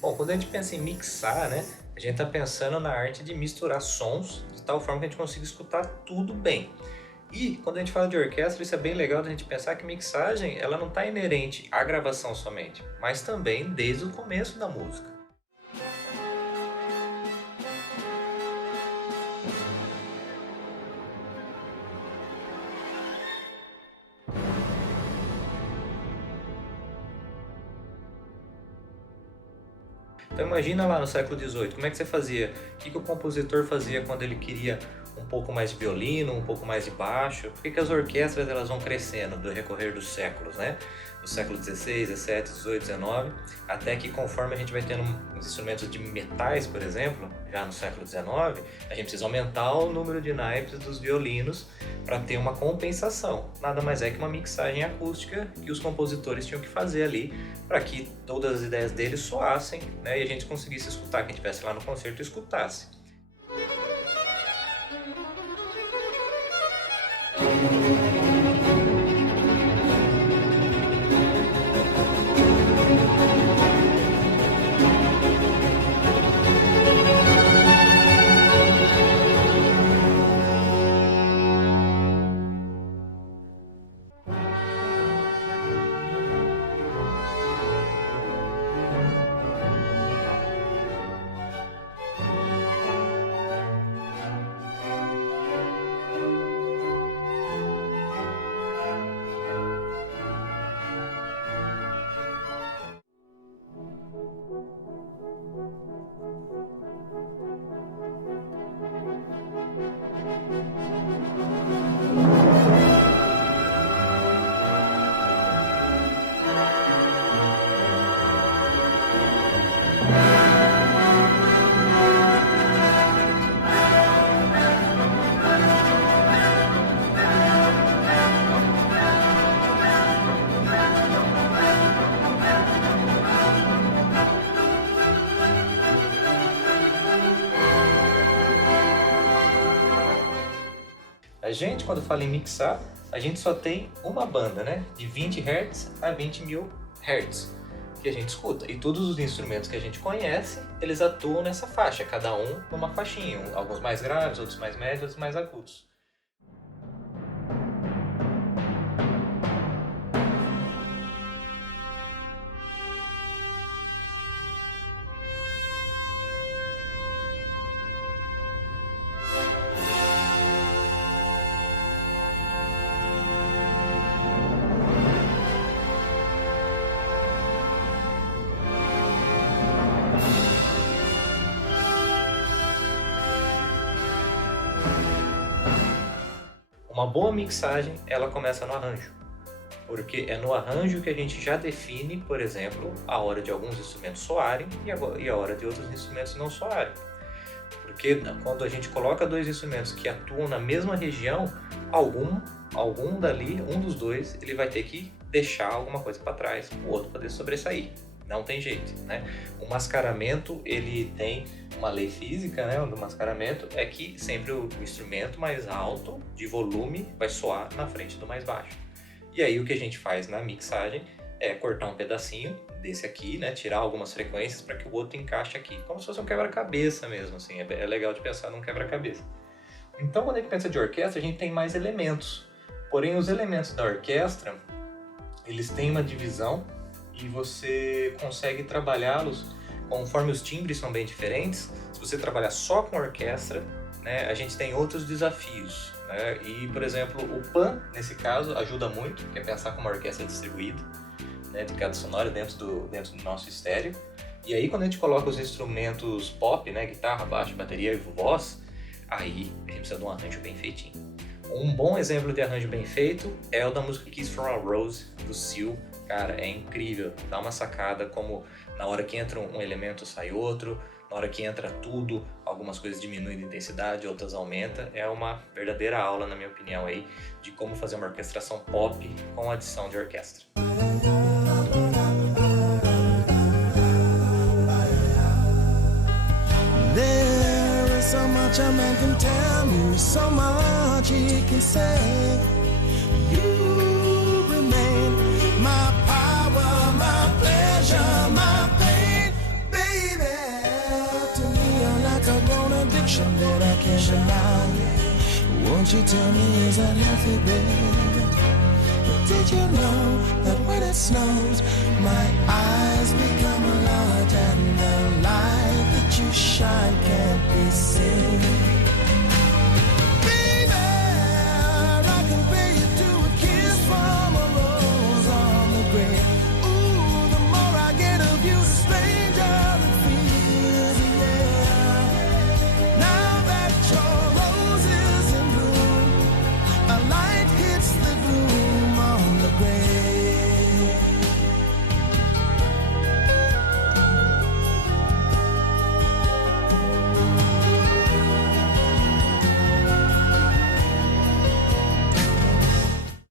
Bom, quando a gente pensa em mixar, né, a gente está pensando na arte de misturar sons de tal forma que a gente consiga escutar tudo bem. E quando a gente fala de orquestra, isso é bem legal da gente pensar que mixagem ela não está inerente à gravação somente, mas também desde o começo da música. Então imagina lá no século XVIII, como é que você fazia? O que o compositor fazia quando ele queria um pouco mais de violino, um pouco mais de baixo? Por que as orquestras elas vão crescendo do recorrer dos séculos, né? Do século XVI, XVII, XVIII, XIX, até que conforme a gente vai tendo os instrumentos de metais, por exemplo, já no século XIX, a gente precisa aumentar o número de naipes dos violinos para ter uma compensação. Nada mais é que uma mixagem acústica que os compositores tinham que fazer ali para que todas as ideias deles soassem, né, e a gente conseguisse escutar, quem estivesse lá no concerto escutasse. A gente, quando fala em mixar, a gente só tem uma banda, né? De 20 Hz a 20 mil Hz que a gente escuta. E todos os instrumentos que a gente conhece, eles atuam nessa faixa, cada um numa faixinha. Alguns mais graves, outros mais médios, outros mais agudos. Uma boa mixagem, ela começa no arranjo, porque é no arranjo que a gente já define, por exemplo, a hora de alguns instrumentos soarem e a hora de outros instrumentos não soarem. Porque quando a gente coloca dois instrumentos que atuam na mesma região, algum dali, um dos dois, ele vai ter que deixar alguma coisa para trás, o outro poder sobressair. Não tem jeito, né? O mascaramento, ele tem uma lei física, né? O do mascaramento é que sempre o instrumento mais alto, de volume, vai soar na frente do mais baixo. E aí o que a gente faz na mixagem é cortar um pedacinho desse aqui, né? Tirar algumas frequências para que o outro encaixe aqui, como se fosse um quebra-cabeça mesmo, assim. É legal de pensar num quebra-cabeça. Então, quando a gente pensa de orquestra, a gente tem mais elementos. Porém, os elementos da orquestra, eles têm uma divisão e você consegue trabalhá-los conforme os timbres são bem diferentes. Se você trabalhar só com orquestra, né, a gente tem outros desafios, né? E, por exemplo, o PAN, nesse caso, ajuda muito, que é pensar como uma orquestra distribuída, né, de cada sonora dentro do nosso estéreo. E aí, quando a gente coloca os instrumentos pop, né, guitarra, baixo, bateria e voz, aí a gente precisa de um arranjo bem feitinho. Um bom exemplo de arranjo bem feito é o da música Kiss from a Rose, do Seal. Cara, é incrível, dá uma sacada como na hora que entra um elemento sai outro, na hora que entra tudo, algumas coisas diminuem de intensidade, outras aumentam. É uma verdadeira aula, na minha opinião, aí, de como fazer uma orquestração pop com adição de orquestra. There is so much a man can tell me, so much he can say. You remain my power, my pleasure, my pain, baby. ocean now. Won't you tell me, is that healthy, baby? But did you know that when it snows, my eyes become large and the light that you shine